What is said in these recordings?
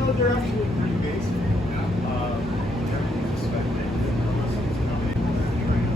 No, they're actually pretty basic. Everything's expected. Unless it's coming in on the train.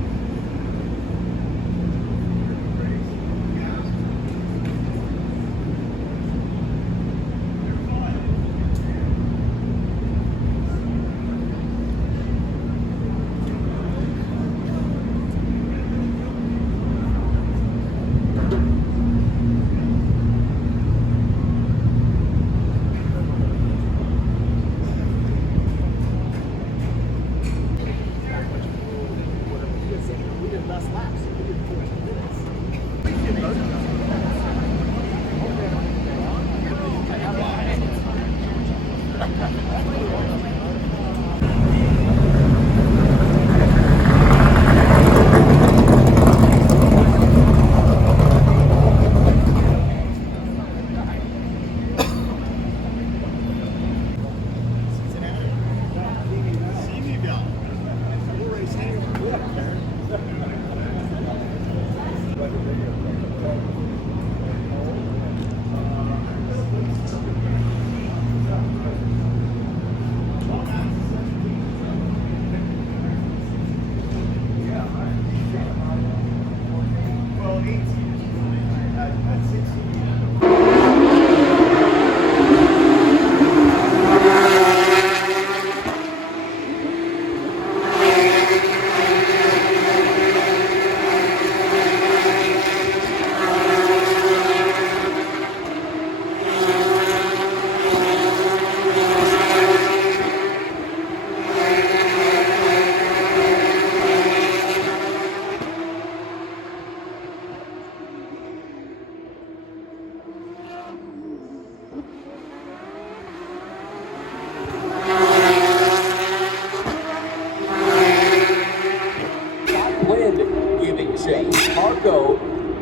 Marco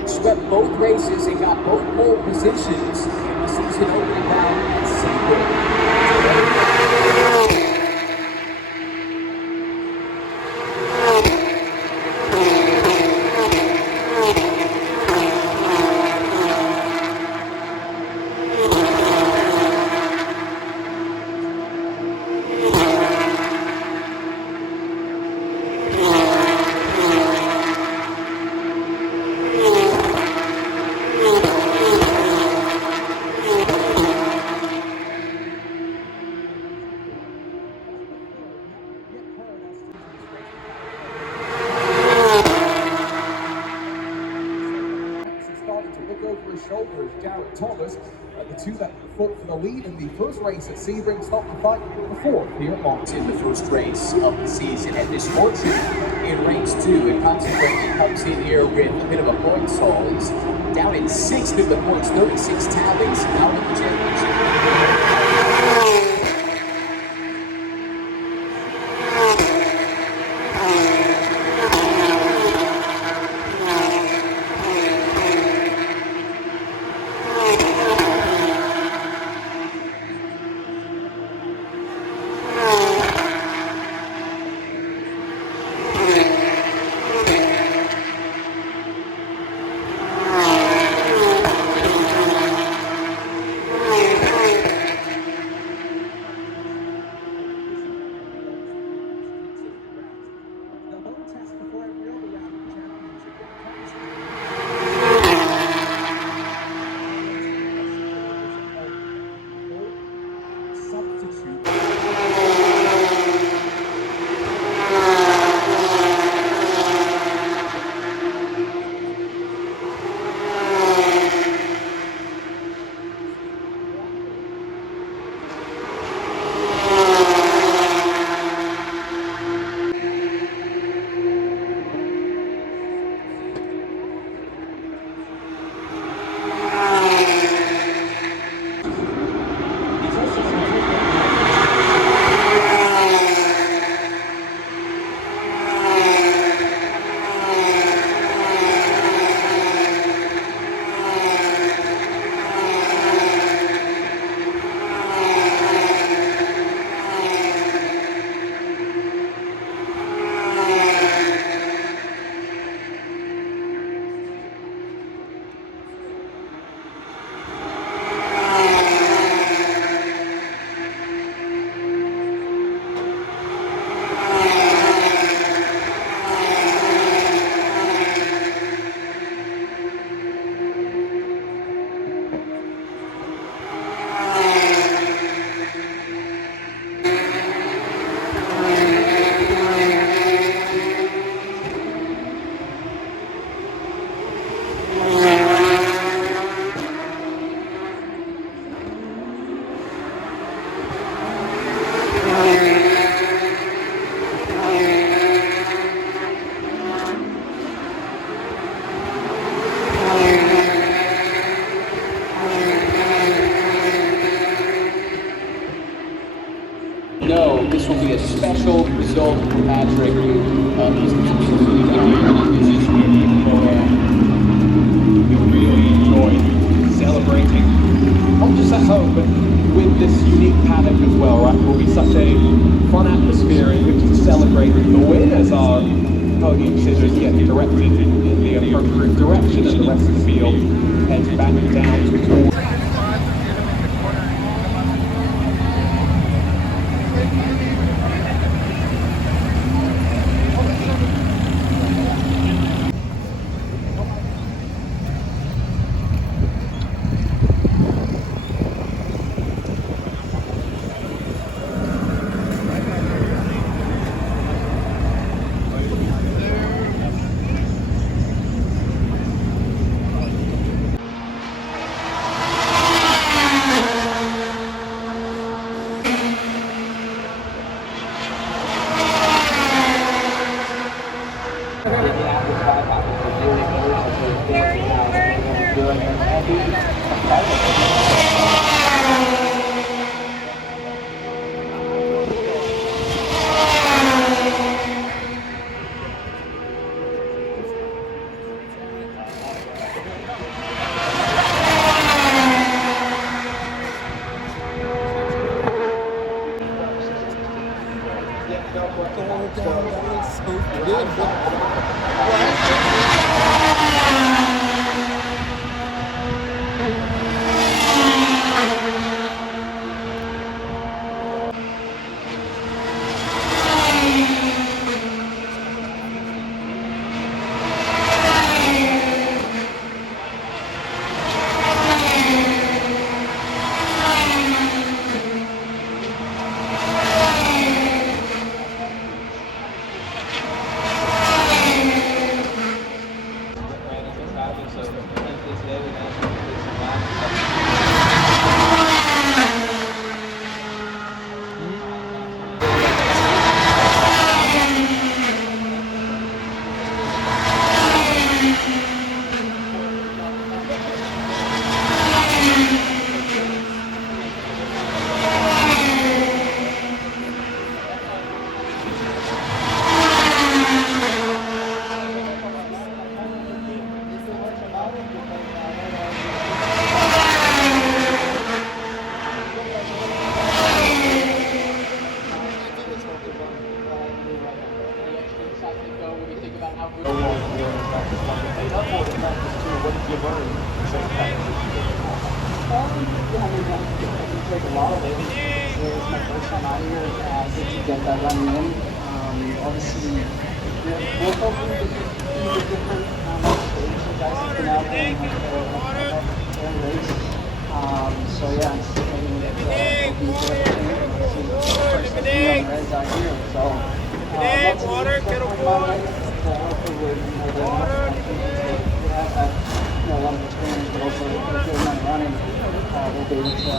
swept both races and got both pole positions in the season opening round at Sebring. Shoulders, Jared Thomas, the two that fought for the lead in the first race at Sebring, stopped the fight before here at Monza. In the first race of the season, and misfortune in race 2, and consequently comes in here with a bit of a point haul. He's down in 6th in the points, 36 tallies out of the championship. this will be a special result for Patrick. He's absolutely dominating this year. We really enjoy celebrating, not just at home, but with this unique paddock as well, right? It will be such a fun atmosphere in which to celebrate the win as our podium sitters get directed in the appropriate direction and the rest of the field heads back down towards. Like a lot of it. It's my first time out here. Good to get that running in. Obviously, both of them is a different stage. The guys have been out there and race. So yeah, it's definitely first time Reds out here. So water, get a water. A lot of experience, but also if they're not running, we'll be able to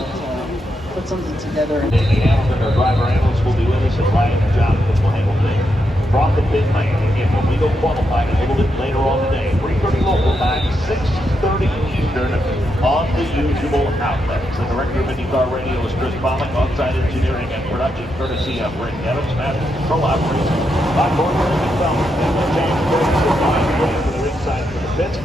put something together. Danny Hamilton, our driver analyst, will be with us, and Ryan and Jonathan will handle things from the pit lane. Again, when we go qualifying a little bit later on today, 3:30 local time, 6:30 Eastern, on the usual outlets. The director of IndyCar Radio is Chris Pollock, on-site engineering and production courtesy of Rick Evans, master control operation. On board with the Falcon, and James Briggs is on the way for the ringside for the pits.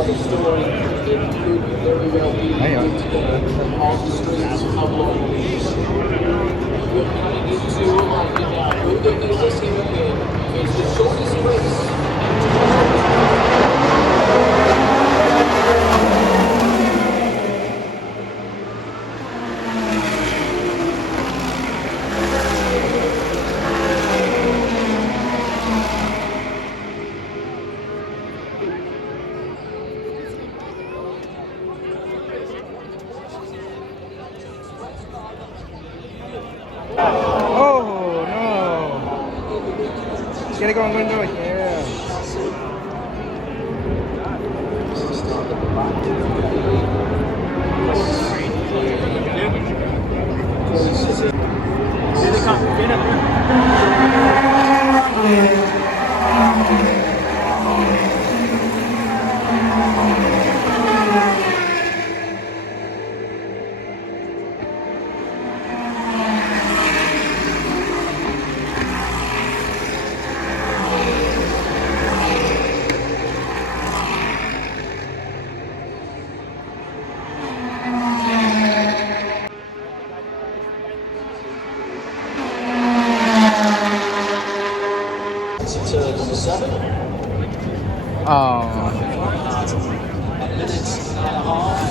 what a story it could very well be today on the streets of Long Beach. We're coming into London now. Who the business here again is the shortest race. Oh no! Get it going, yeah. Here they come. Get up here. To number 7. Oh. Minutes and a half.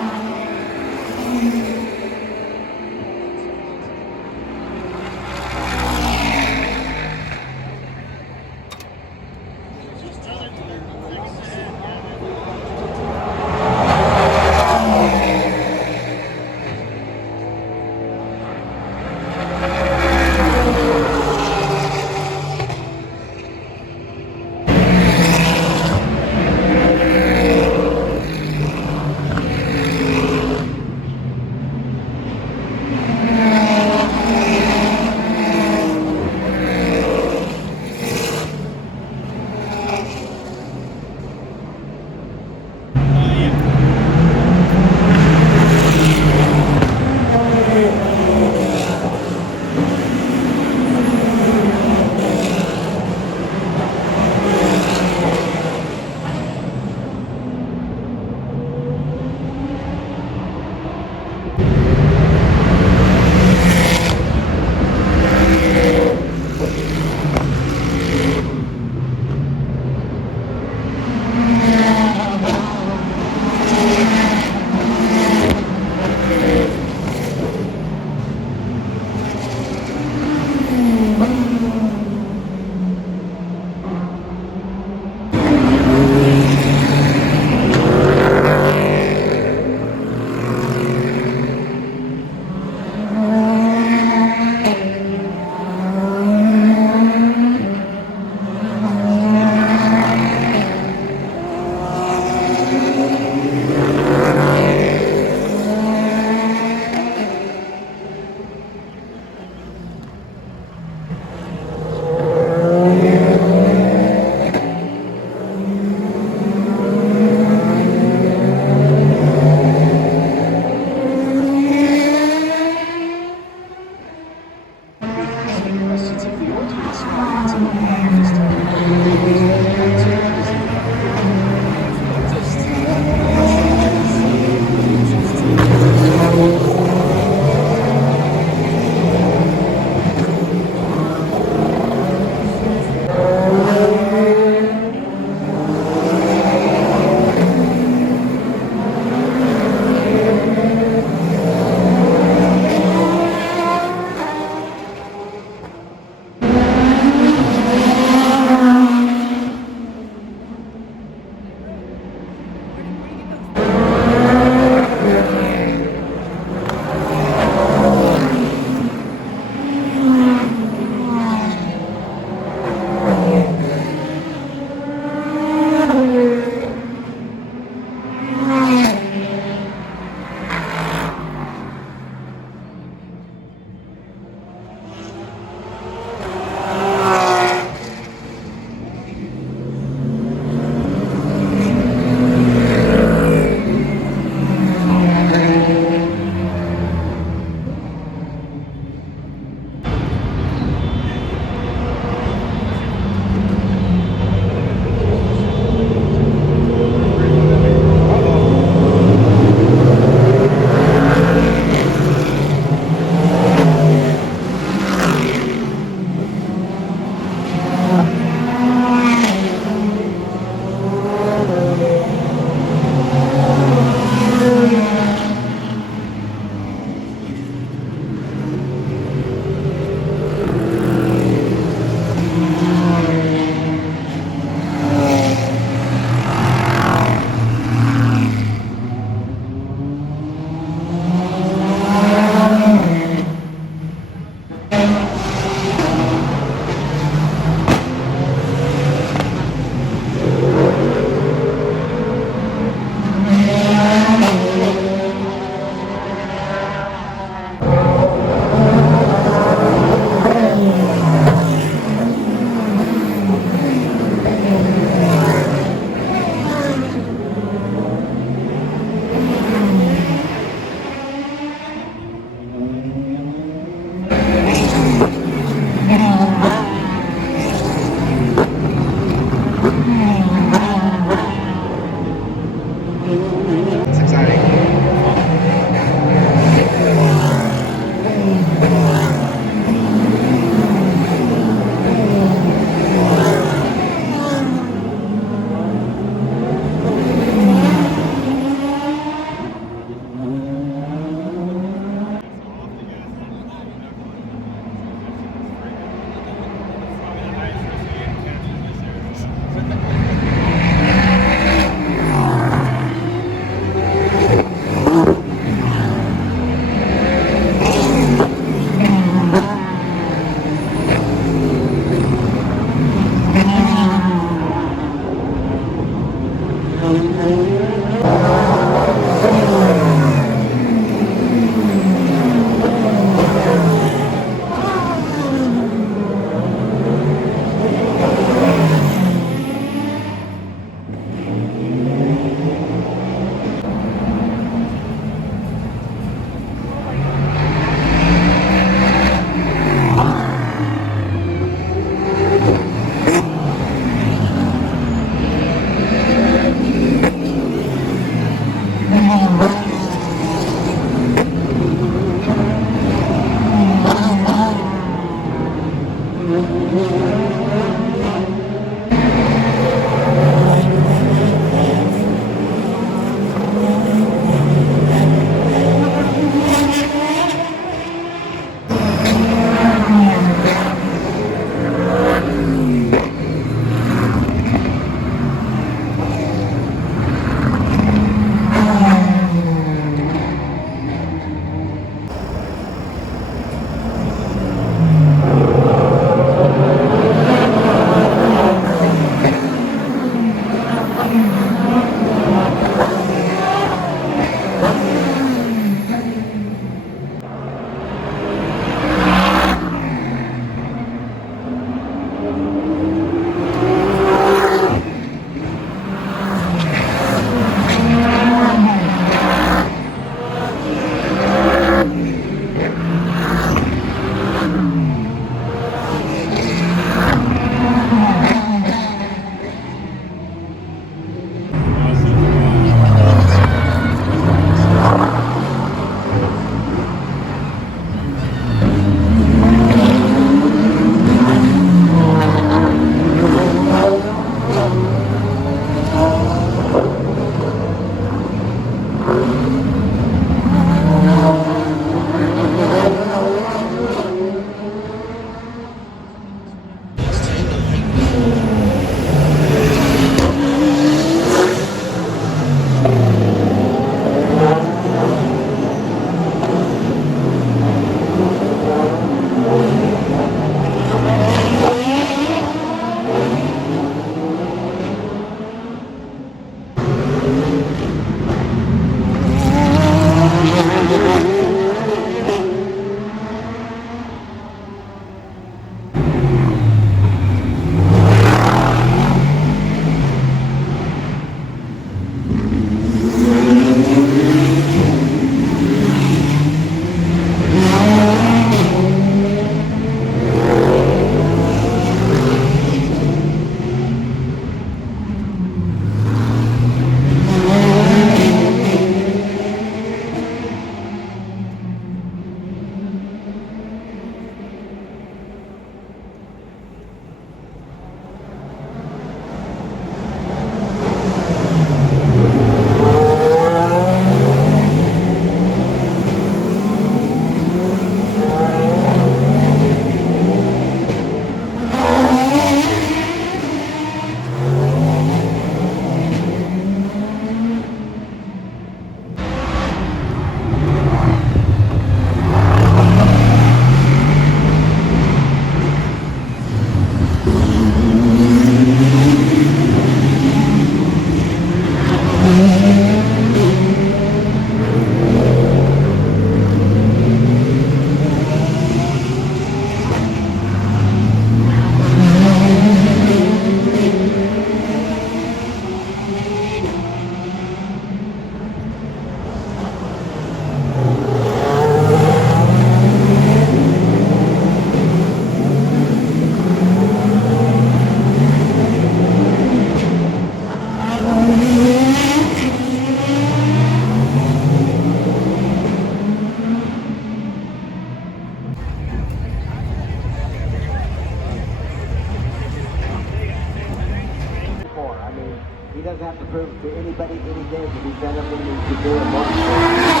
doesn't have to prove to anybody any day to be better than you to do in motorsport.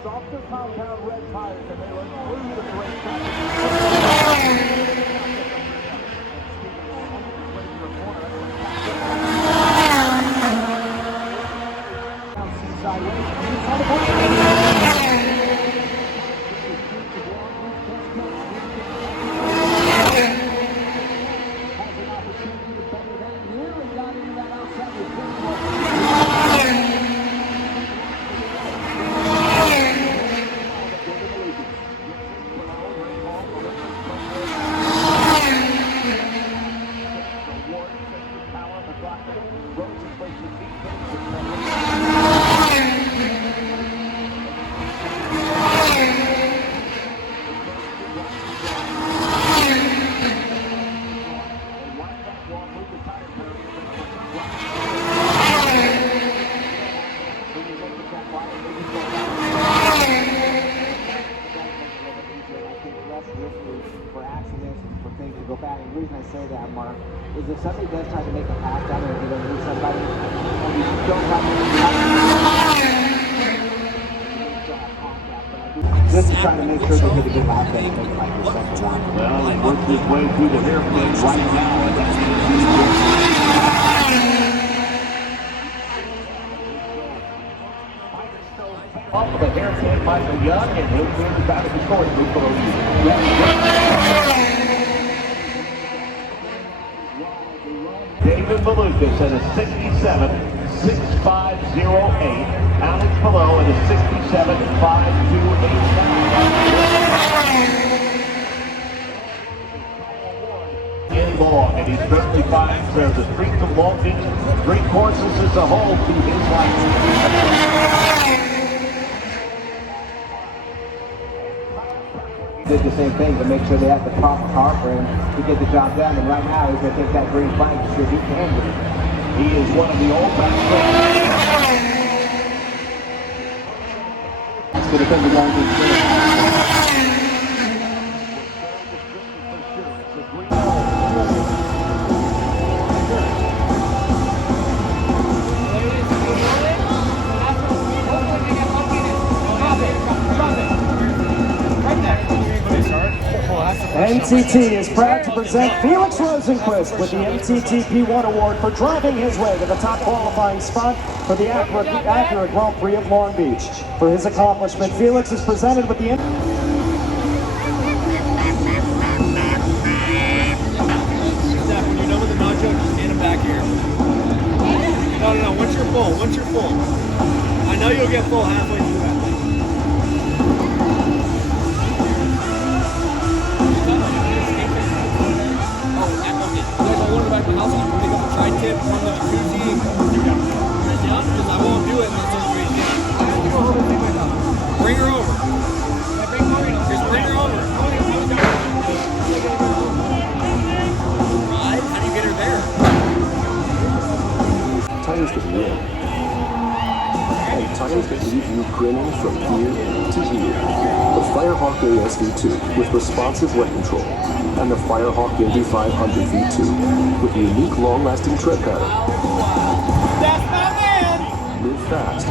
Softer compound red tires, and they run through the racetrack. For accidents, for things to go bad. And the reason I say that, Mark, is if somebody does try to make a pass down there and you're going to lose somebody, and you don't have just to try to make sure they get a good lap and make like your second lap. Well, he works his way through the hairpin right now, and that's off of the hairpin, Michael Young, and he'll clear the back of the course. David Malukas at a 67.6508. Alex Palou at a 67.528. In long, and he certainly finds there's a streak of Long Beach, 3 courses as a whole to his life. Did the same thing to make sure they have the proper car for him to get the job done. And right now, he's going to take that green flag to see if he can get it. He is one of the old-time greats. It's going to come to Long Beach. MTT is proud to present Felix Rosenquist with the MTT P1 Award for driving his way to the top qualifying spot for the Acura Grand Prix of Long Beach. For his accomplishment, Felix is presented with the... Zach, when you're done with the nacho, just stand him back here. No. Once you're full. I know you'll get full halfway through that. Back to the house, I'm going to pick up a tri-tip from the jacuzzi. Because I won't do it until it's raised down. Bring her over. Just bring her over. Right? How do you get her you grinning from ear to ear. The Firehawk ASV2 with responsive wet control, and the Firehawk Indy 500 V2 with unique long-lasting tread pattern. That's my man! Live fast,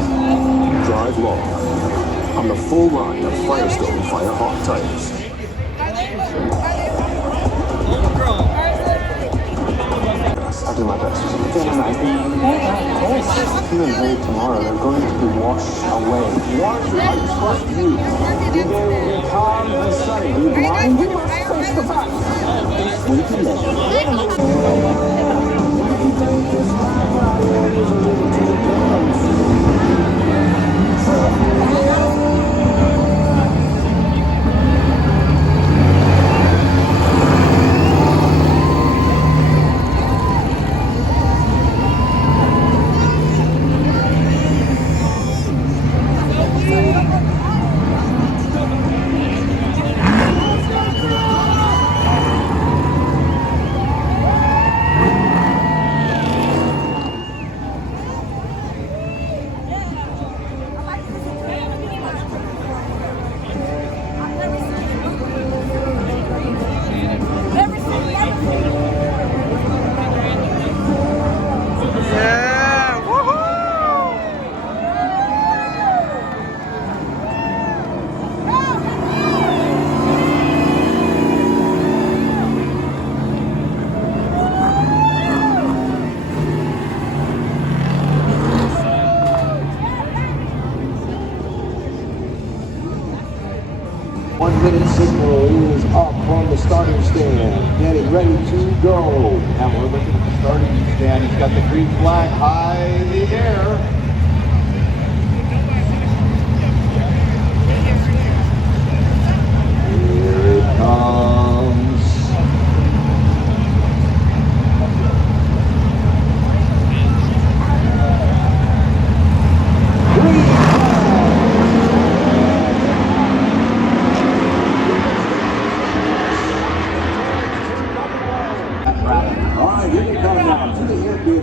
drive long, on the full line of Firestone Firehawk tires. I'll do my best. Of course. Even late tomorrow, they're going to be washed away. Wash you. The day will be calm and sunny. Do you mind? We must face the facts. We can make Signal is up on the starting stand, getting ready to go. And we're looking at the starting stand. He's got the green flag high in the air. Here it comes.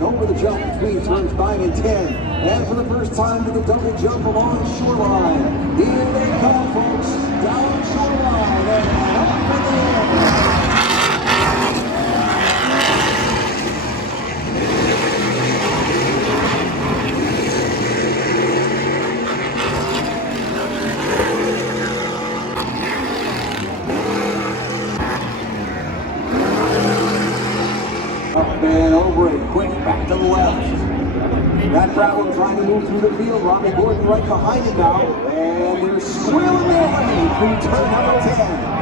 Over the jump between turns 9 and 10. And for the first time to the double jump along the shoreline. Here they come, folks. Down shoreline and up in the air. Up and over and quick back to the left. That Brown trying to move through the field. Robbie Gordon right behind him now. And they're squealing their way through turn number 10.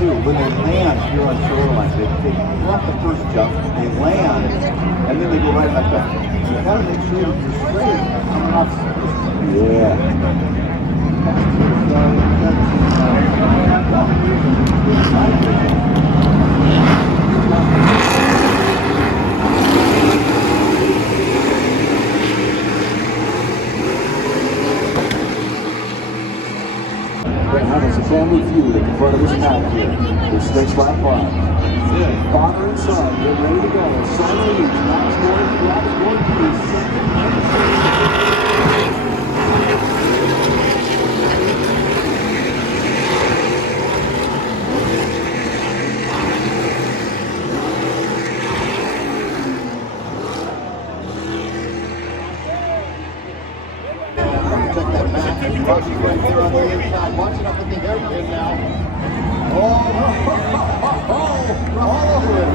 When they land here on shoreline, they drop the first jump, they land, and then they go right back up. You gotta make sure that you're straight coming off. Right now there's a family feud at the front of this pack here. There's 6 lap 5. Father and son get ready to go. Son leads. Max Gordon, Travis Gordon is second. Check that map. Rushing right there on the inside. Watching up at the hairpin now. All over it.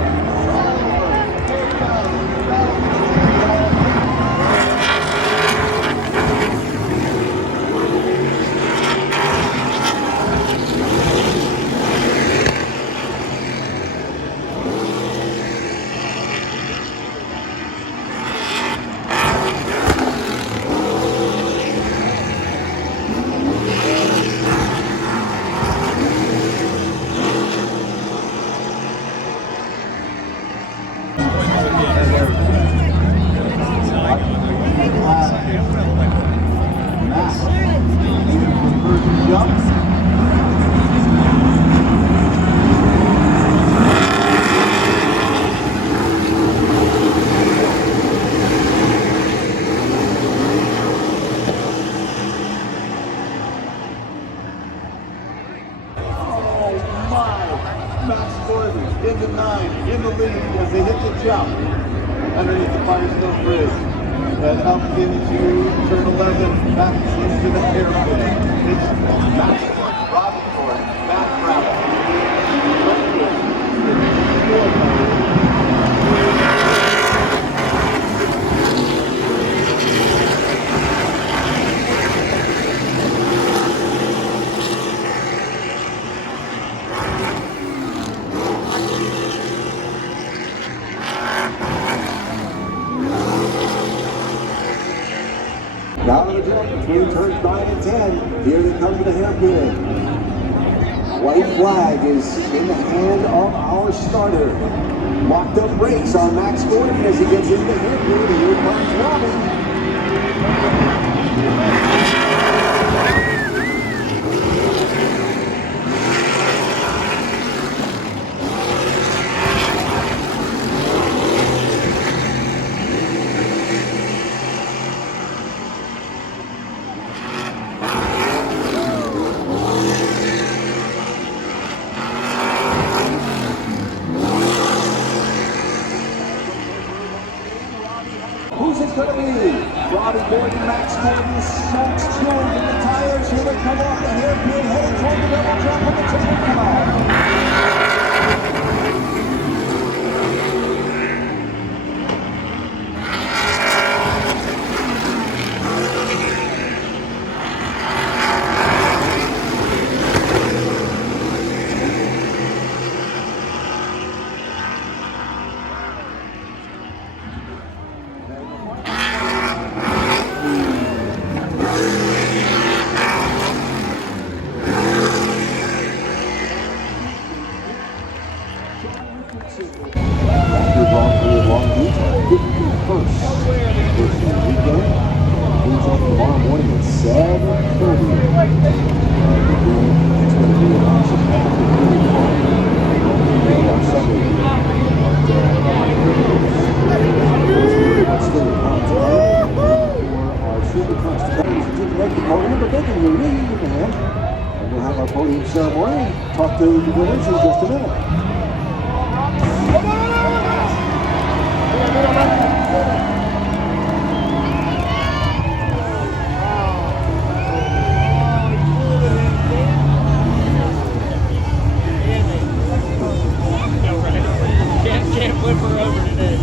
Max Gordon into 9, in the lead as they hit the jump underneath the Firestone Bridge. And up into turn 11, back into the hairpin. It's Max Gordon, Robbie Gordon, Matt Brown. Now to the jump between turns 9 and 10. Here they come to the hairpin. White flag is in the hand of our starter. Locked up brakes on Max Gordon as he gets into the hairpin. Here comes Robbie. Who's it going to be? Robbie Gordon, Max Gordon, smokes chewing from the tires. Here they come off the hairpin, heading toward the double jump on the turn. Come on. Acura Grand Prix of Long Beach, 51st virtual weekend. Moves up tomorrow morning at 7:30. It's going to be an awesome night. Really fun. On Sunday here at State Pond tonight. For our super trucks tonight, to make the podium, but they can leave in the hand. And we'll have our podium ceremony and talk to the winners in just a minute. Can't flip her over today.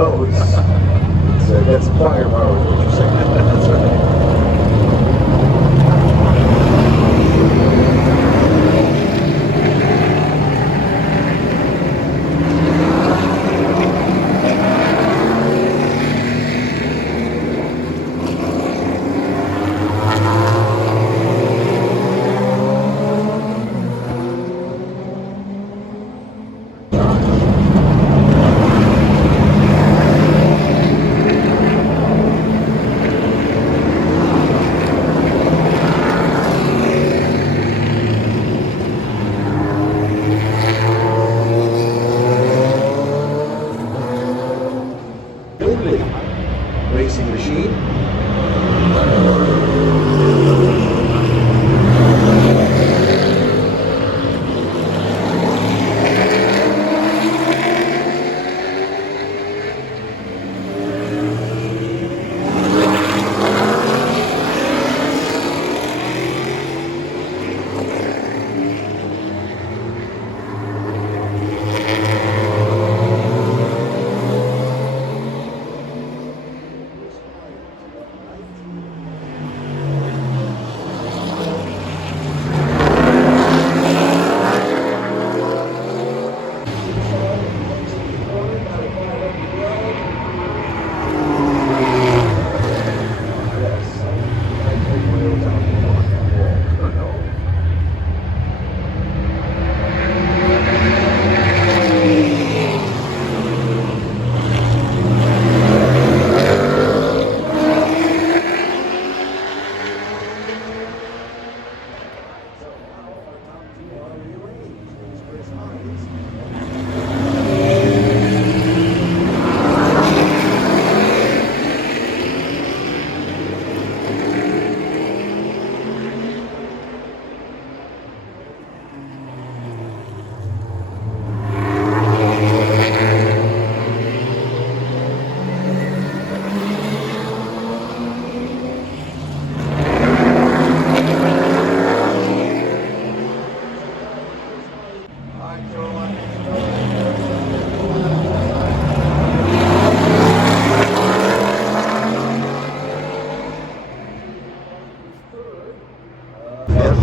Oh, that's firepower, is what you're saying. That's right. Racing machine.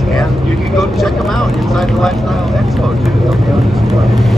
And you can go check them out inside the Lifestyle Expo too. They'll be on display.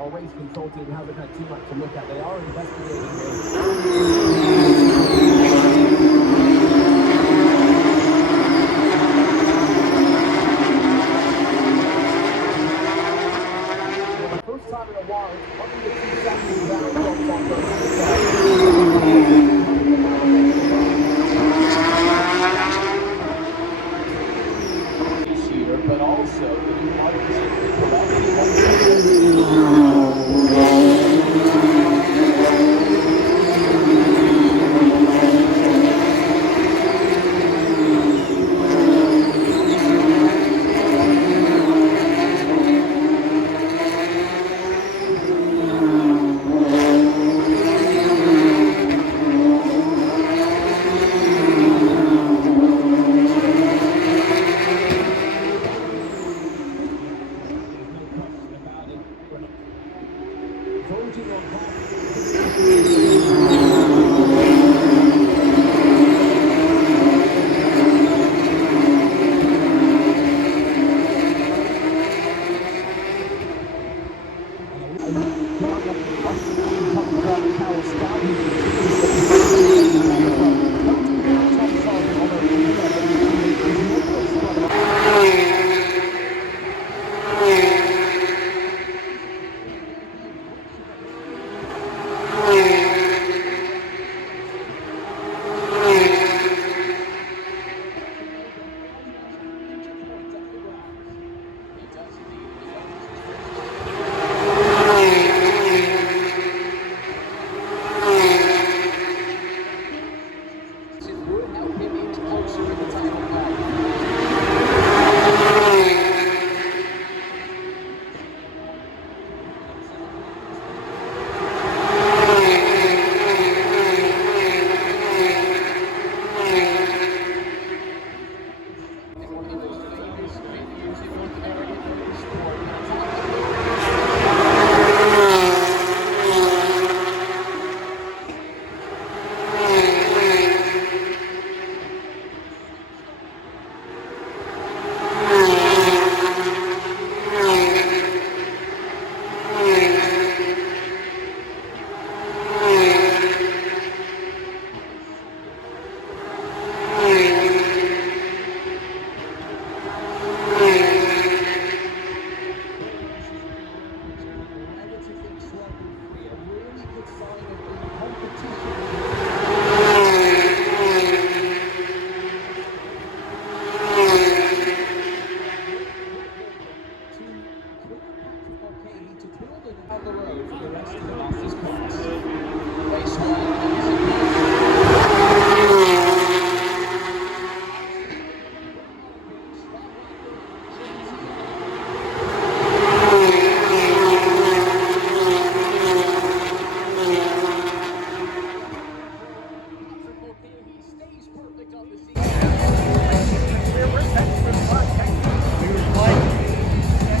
Our race control team hasn't had too much to look at. They are investigating this. For the first time in a while, it's under the 2 seconds down from on the here, but also the new artificial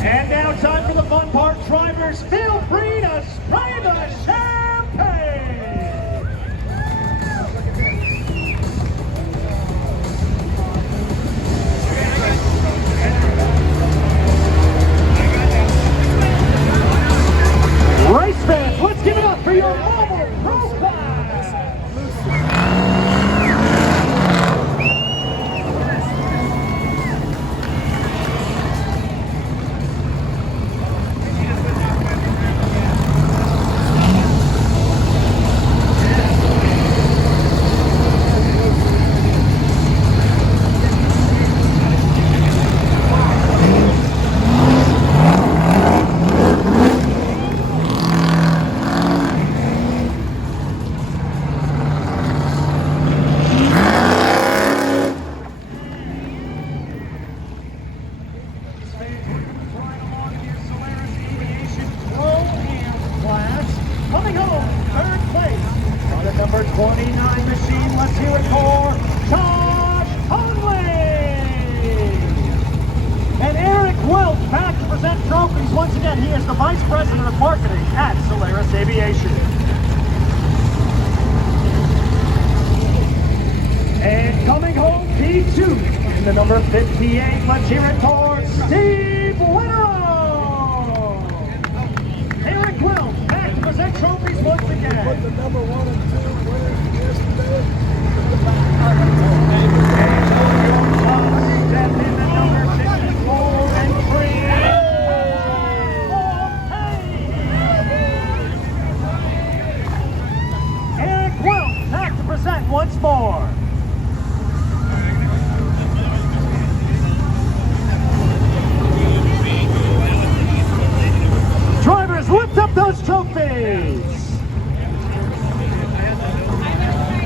And now time for the fun part. Drivers, feel free to spray the champagne! Race fans, let's give it up for your mobile pro class! coming home, third place on the number 29 machine. Let's hear it for Josh Conley. And Eric Welch back to present trophies. Once again, he is the Vice President of Marketing at Solaris Aviation. And coming home, P2 in the number 58. Let's hear it for Steve Litterow. Eric Welch back to present trophies once again. Put the number 1 and 2 winners yesterday. Step in the number 54 and 3. Eric Welch back to present once more. Drivers, lift up those trophies!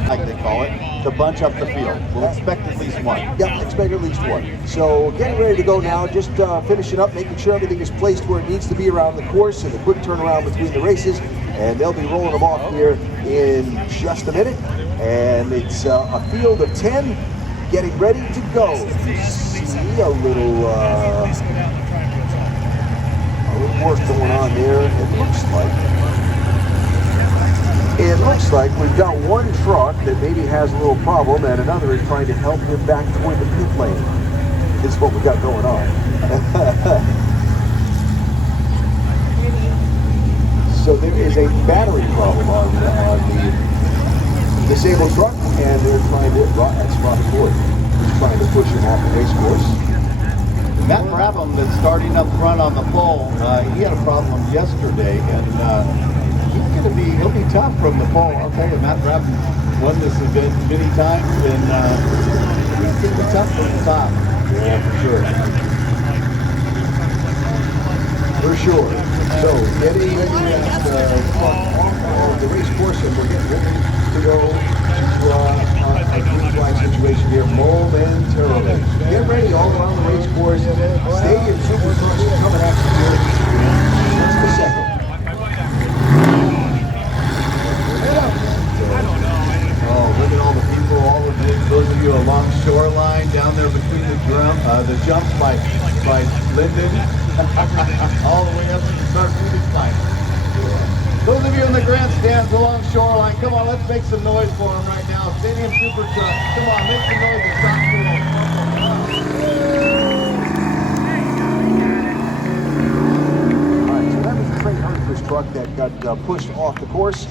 Like they call it, to bunch up the field. We'll expect at least one. Yep, expect at least one. So getting ready to go now, just finishing up, making sure everything is placed where it needs to be around the course and a quick turnaround between the races. And they'll be rolling them off here in just a minute. And it's a field of 10 getting ready to go. See a little work going on there. It looks like we've got one truck that maybe has a little problem and another is trying to help him back toward the pit lane. This is what we've got going on. So there is a battery problem on the disabled truck, and they're trying to, that's Robbie Gordon, who's trying to push him off the race course. Matt Brabham that's starting up front on the pole, he had a problem yesterday, and he'll be tough from the pole. I'll tell you, Matt Brabham won this event many times, and he's going to be tough from the top. Yeah, for sure. So getting ready off the race course, and we're getting ready to go to a green flag situation here momentarily. Get ready all around the race course. Stadium Super Trucks coming at you here in just a second. Oh, look at all the people, all of those of you along shoreline down there between the jumps by Linden, all the way up to the start finish line. Those of you in the grandstands along shoreline, come on, let's make some noise for them right now. Stadium Super Trucks, come on, make some noise and stop for them. All right, so that was the Trey Hurtford's truck that got pushed off the course.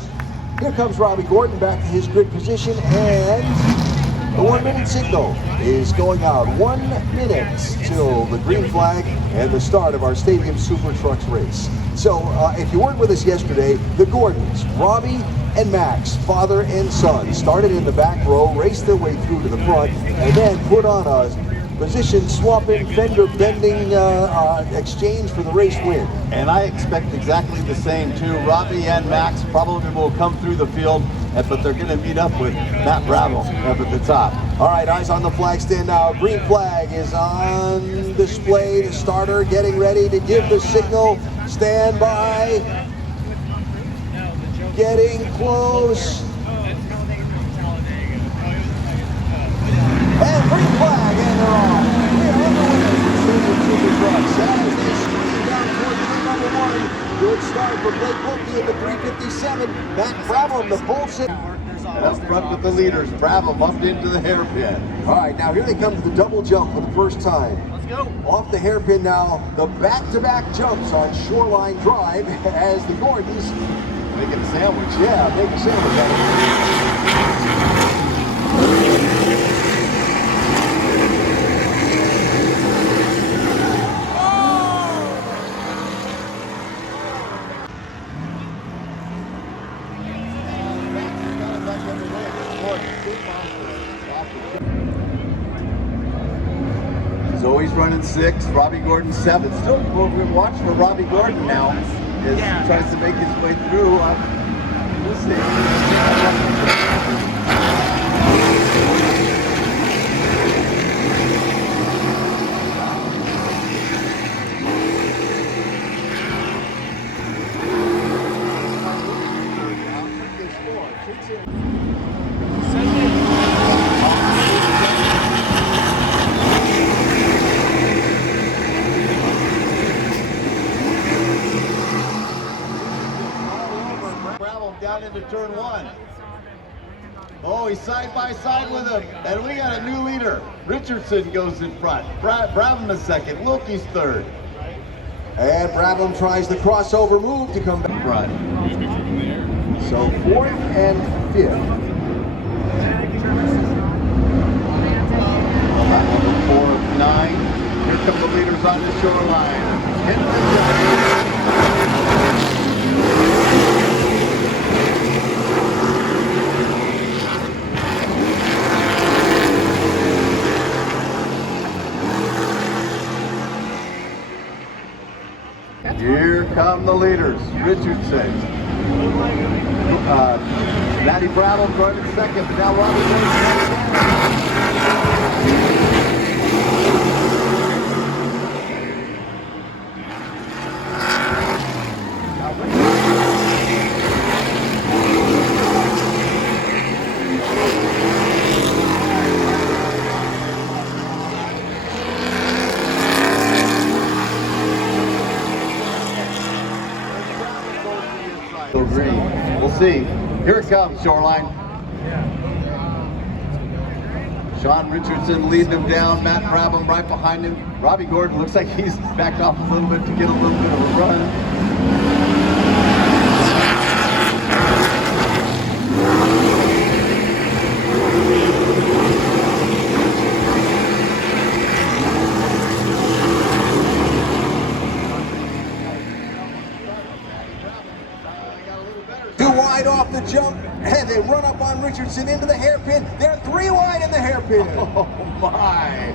Here comes Robbie Gordon back to his grid position, and the 1 minute signal is going out. 1 minute till the green flag and the start of our Stadium Super Trucks race. So if you weren't with us yesterday, the Gordons, Robbie and Max, father and son, started in the back row, raced their way through to the front, and then put on a position swapping, fender bending exchange for the race win. And I expect exactly the same too. Robbie and Max probably will come through the field, but they're going to meet up with Matt Brabham up at the top. All right, eyes on the flag stand now. Green flag is on display. The starter getting ready to give the signal. Stand by. Getting close. And green flag, and they're on. We are on the way. Super Trucks. Saturday speeding down toward turn number 1. Good start for Blake Wilkie in the 357. Matt Brabham, the pole sitter. And up front with the leaders, Brabham up into the hairpin. All right, now here they come to the double jump for the first time. Let's go. Off the hairpin now, the back-to-back jumps on Shoreline Drive as the Gordons making a sandwich. Yeah, make a sandwich out of it. He's always running 6, Robbie Gordon 7. Still, we're watching for Robbie Gordon now as he tries to make his way through. We'll see. Brabham down into turn 1. Oh, he's side by side with him. And we got a new leader. Richardson goes in front. Brabham is second. Wilkie's third. And Brabham tries the crossover move to come back front. So 4th and 5th. Lap number 4 of 9. Here come the leaders on the shoreline. Into the Here come the leaders. Richardson. Matty Brabham running second, but now Robbie green. We'll see. Here it comes, shoreline. Sean Richardson leading him down. Matt Brabham right behind him. Robbie Gordon looks like he's backed off a little bit to get a little bit of a run. Wide off the jump, and they run up on Richardson into the hairpin. They're 3 wide in the hairpin. Oh my!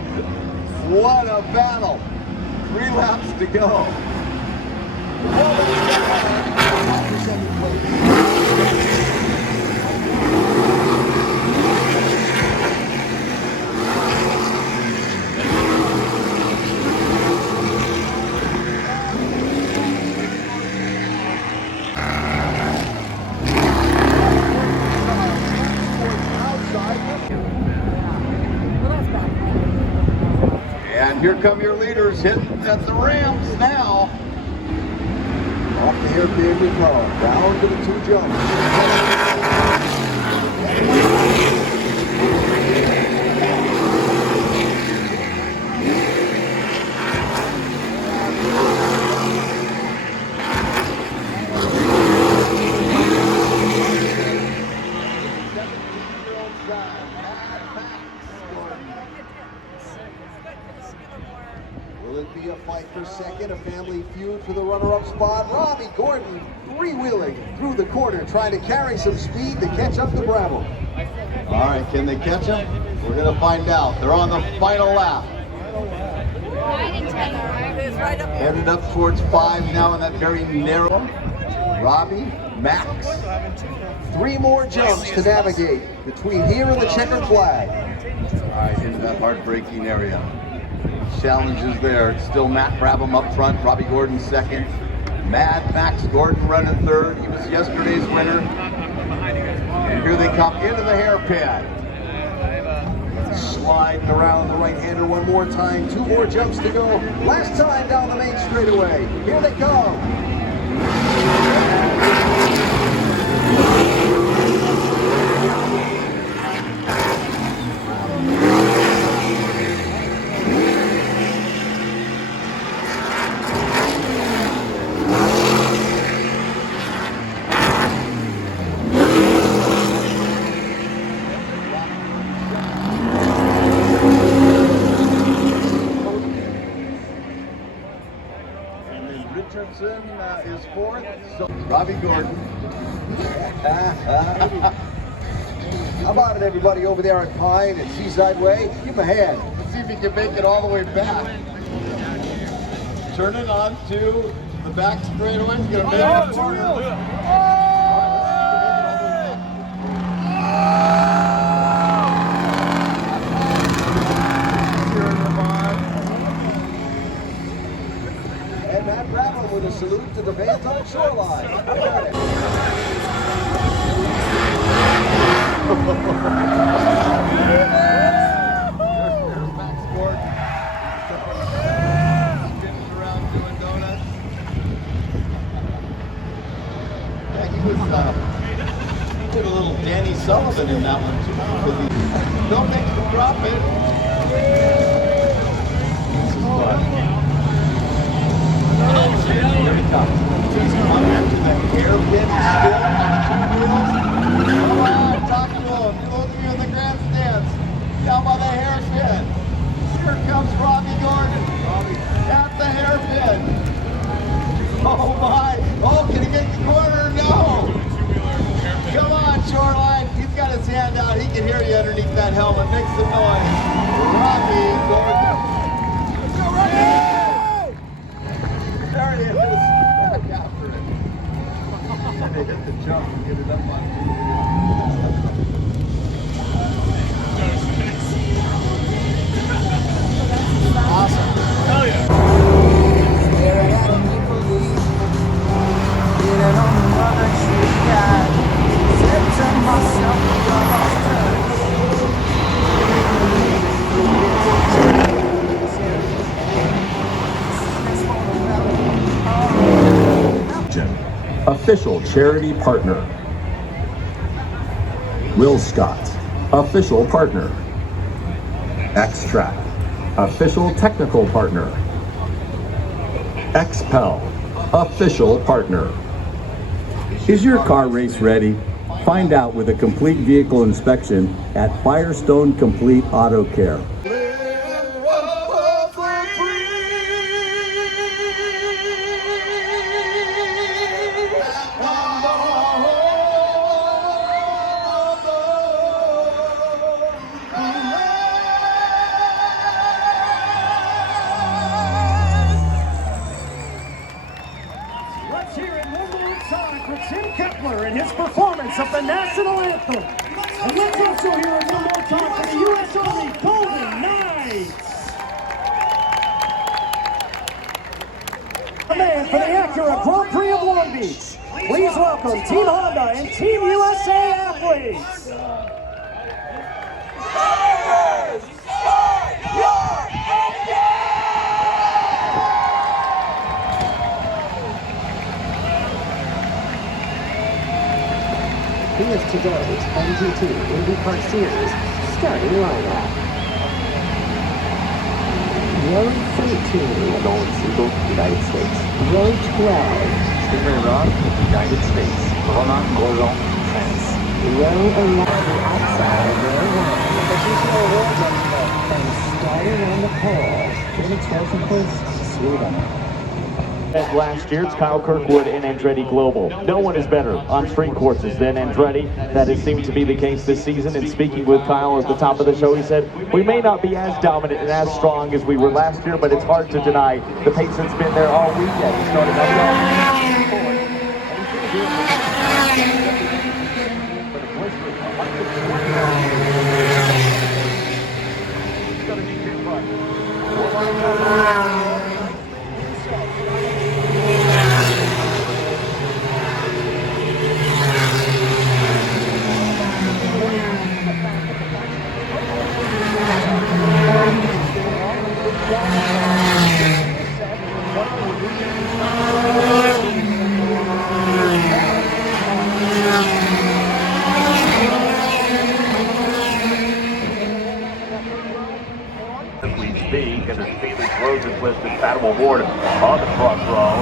What a battle! 3 laps to go. And here come your leaders hitting at the ramps now. Off the hairpin we come, down to the 2 jumps. Will it be a fight for second, a family feud for the runner-up spot? Robbie Gordon three-wheeling through the corner, trying to carry some speed to catch up to Brabham. All right, can they catch him? We're going to find out. They're on the final lap. Headed up towards 5 now in that very narrow. Robbie, Max. 3 more jumps to navigate between here and the checkered flag. All right, into that heartbreaking area. Challenges there. It's still Matt Brabham up front, Robbie Gordon second. Mad Max Gordon running third. He was yesterday's winner. And here they come into the hairpin. Sliding around the right-hander one more time. 2 more jumps to go. Last time down the main straightaway. Here they come. Richardson is 4th. So Robbie Gordon. How about it, everybody over there at Pine and Seaside Way? Give him a hand. Let's see if he can make it all the way back. Turning on to the back straightaway. He's going to make it. And Matt Brabham with a salute to the fans on shoreline. There's Max Gordon. Spinning around doing donuts. Yeah, he was did a little Danny Sullivan in that one too. Don't make them drop it. This is fun. Here he comes. He's coming after the hairpin still on the two wheels. Come on, talk to him. Those of you in the grandstands, down by the hairpin. Here comes Robbie Gordon. At the hairpin. Oh my. Oh, can he get the corner? No. Come on, Shoreline. He's got his hand out. He can hear you underneath that helmet. Make some noise. Robbie Gordon. Let's go, Robbie! There he is. Back after it. And they hit the jump and get it up on Awesome. Hell yeah. Official charity partner. Will Scott, official partner. X-Track, official technical partner. XPEL, official partner. Is your car race ready? Find out with a complete vehicle inspection at Firestone Complete Auto Care. Let's hear it one more time for Tim Kepler and his performance of the national anthem. And let's also hear it one more time for the U.S. Army Golden Knights. The man for the Acura Grand Prix of Long Beach. Please welcome Team Honda and Team USA athletes. Here's today's NGT IndyCar Series starting lineup. Row 13, Gold Seagull, United States. Row 12, Stephen Rock, United States. Romain Grosjean, France. Row 11, the outside, row 1, official world record. And starting on the pole, Felix Rosenquist, Sweden. As last year, it's Kyle Kirkwood and Andretti Global. No one is better on street courses than Andretti. That has seemed to be the case this season. And speaking with Kyle at the top of the show, he said, we may not be as dominant and as strong as we were last year, but it's hard to deny the pace that's been there all weekend. He started up speak, and there's Felix Rosenquist and Pat Ward on the front row.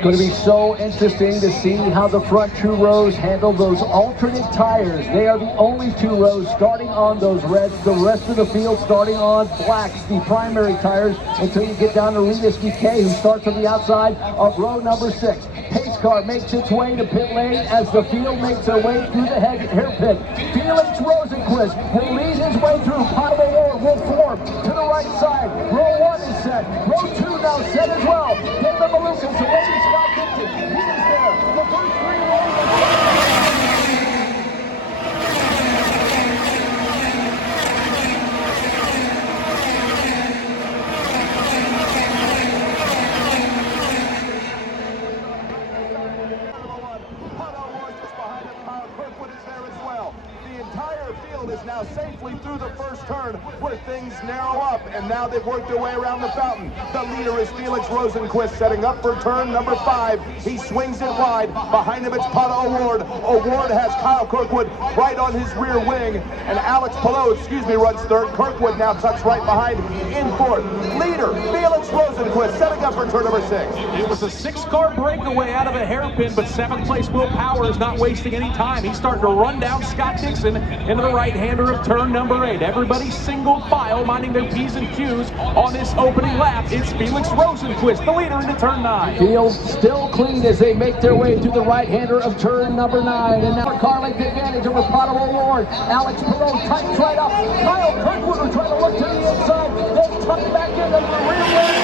Going to be so interesting to see how the front two rows handle those alternate tires. They are the only two rows starting on those reds, the rest of the field starting on blacks, the primary tires, until you get down to Renus DK, who starts on the outside of row number 6. Pace car makes its way to pit lane as the field makes their way through the hairpin. Felix Rosenquist will lead his way through. Pile Award will form to the right side. Row 1 is set. Row 2 now set as well. David Malukas and Lady Scott Dixon. He is there. The first 3 rows. Is now safely through the first turn where things narrow up, and now they've worked their way around the fountain. The leader is Felix Rosenquist setting up for turn number 5. He swings it wide. Behind him it's Pato O'Ward. O'Ward has Kyle Kirkwood right on his rear wing, and Alex Palou, runs third. Kirkwood now tucks right behind in fourth. Leader Felix Rosenquist setting up for turn number 6. It was a 6-car breakaway out of a hairpin, but 7th place Will Power is not wasting any time. He's starting to run down Scott Dixon into the right-hander of turn number 8. Everybody single file, minding their P's and Q's on this opening lap. It's Felix Rosenquist, the leader into turn 9. Field still clean as they make their way through the right-hander of turn number 9. And now car length advantage over Pato O'Ward. Alex Palou tightens right up. Kyle Kirkwood will try to look to the inside. They tuck back into the rear wing.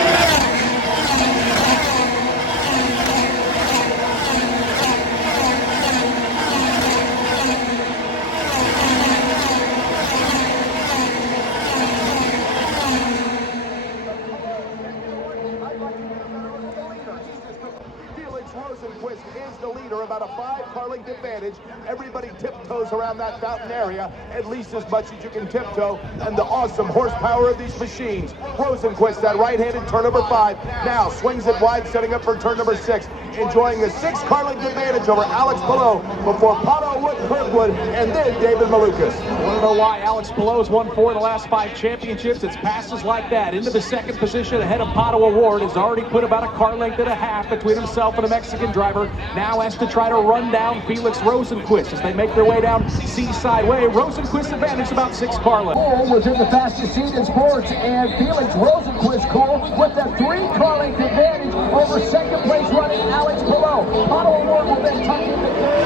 Rosenquist is the leader, about a 5-car length advantage. Everybody tiptoes around that fountain area, at least as much as you can tiptoe, and the awesome horsepower of these machines. Rosenquist, that right-handed turn number 5, now swings it wide, setting up for turn number 6, enjoying a 6-car length advantage over Alex Palou before Pato O'Ward, Kirkwood, and then David Malukas. I don't know why Alex Palou has won 4 of the last 5 championships. It's passes like that. Into the 2nd position ahead of Pato O'Ward. Has already put about a car length and a half between himself and a Mexican driver. Now has to try to run down Felix Rosenquist as they make their way down Seaside Way. Rosenquist's advantage about 6 car lengths. Cole was in the fastest seat in sports, and Felix Rosenquist, Cole, with a 3-car length advantage over 2nd place running Alex Palou. Pato O'Ward will then tuck in the third.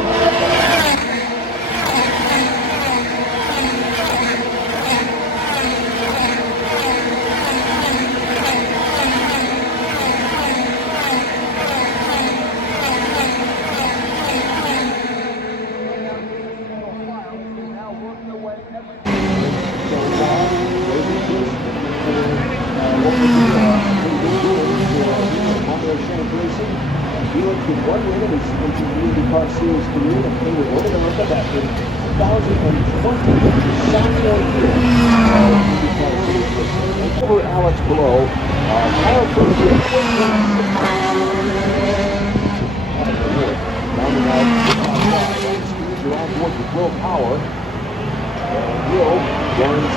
Felix with 1 win in his Community Car Series career, and they were over the month of after 2020 Samuel year. Over Alex Palou, Kyle Kirkwood, rounding out speeds around towards with Will Power. Will runs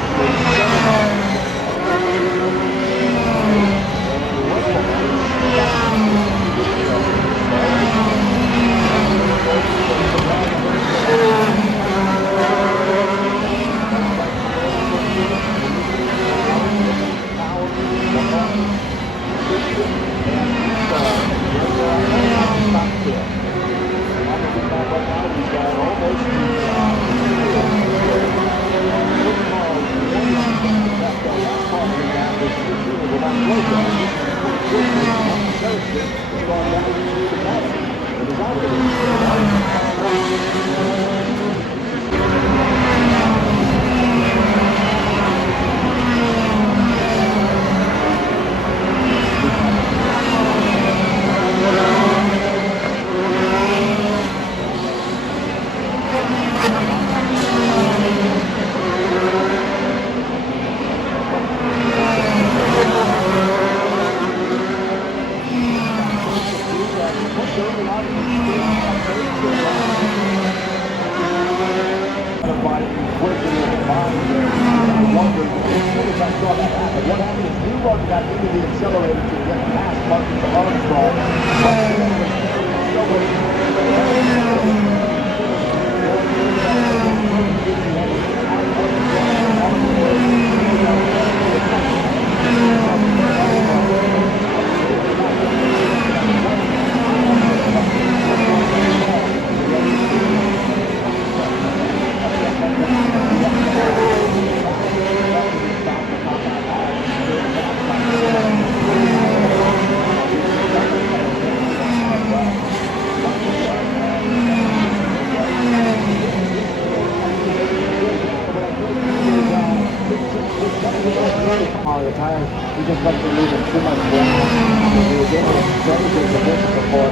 too much ground. If we were getting very good position before,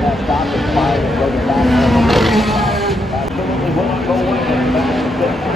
that stop was fired and go back on the absolutely wouldn't go with it. Back to fifth.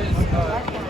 was